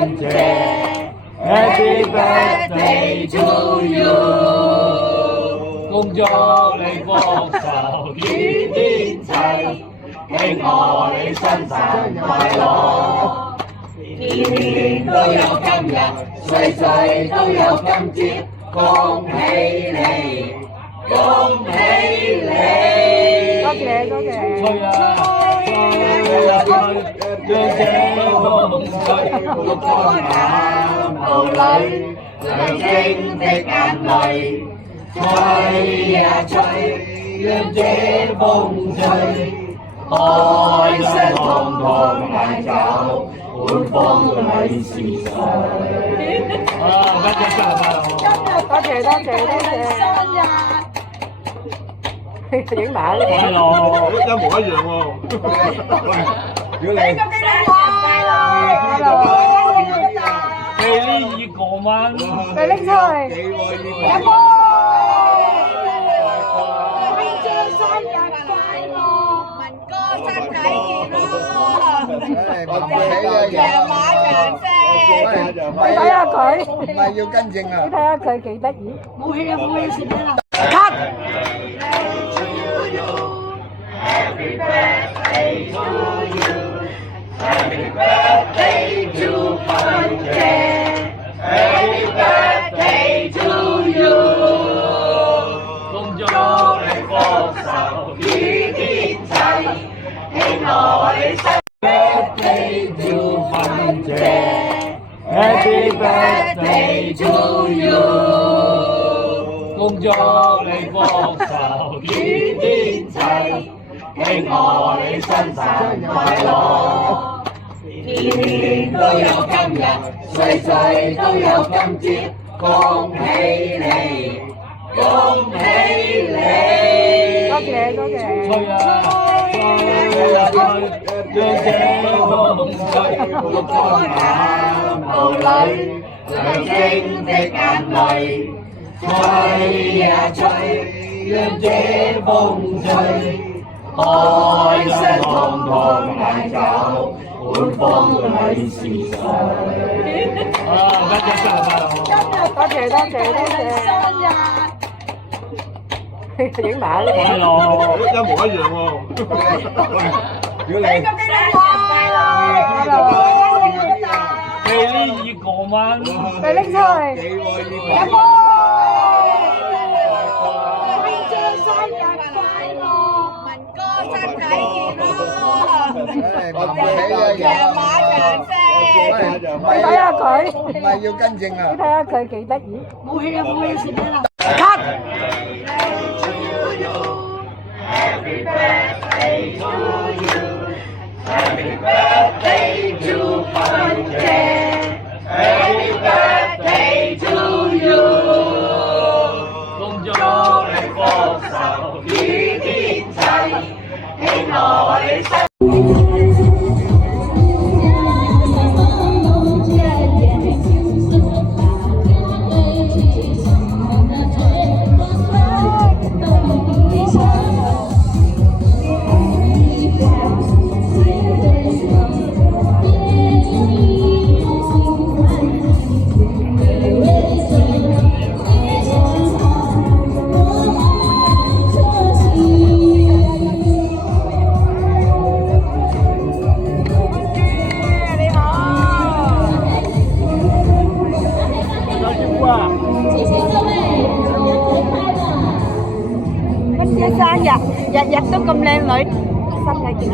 謝，Happy birthday to you，恭祝你福壽與天齊，希望你生辰快樂，年年都有今日，歲歲都有今朝，恭喜你，恭喜你！多謝多謝。吹啊！讓這風吹，六方眼霧裏，亮晶的眼淚，吹呀吹，讓這風吹，開心通通大走，滿風裏是水。啊！多謝多謝多謝。影埋呢係咯，一模一樣喎。如果你俾呢二個蚊，你拎出嚟。有冇？生日快樂，文哥身體健康，長馬長聲。你睇下佢，唔係要跟正啊！你睇下佢幾得意。冇氣啦，冇氣先啦。cut。Happy birthday to you, Happy birthday to 芬姐，Happy birthday to you，恭祝你福壽與天齊，希望你生 birthday to 芬姐，Happy birthday to you，恭祝你福壽與天齊。希望你生辰快樂，年年都有今日，歲歲都有今朝，恭喜你，恭喜你！多謝多謝。吹啊！吹啊吹，讓這風吹，六方眼霧裏，亮晶的眼淚，吹呀吹，讓這風吹。開心通通大走，滿風裏是水。啊！多謝多謝多謝。影埋呢係咯，一模一樣喎。如果你俾呢二個蚊，你拎出嚟。有冇？生日快樂，文哥身體健康，長馬長聲。你睇下佢，唔係要跟正啊！你睇下佢幾得意。冇氣啦，冇氣先啦。cut。Happy birthday to you, Happy birthday to 芬姐，Happy birthday to you，恭祝你福壽與天齊，希望你生。芬姐生日，日日都咁靚女，身體健康。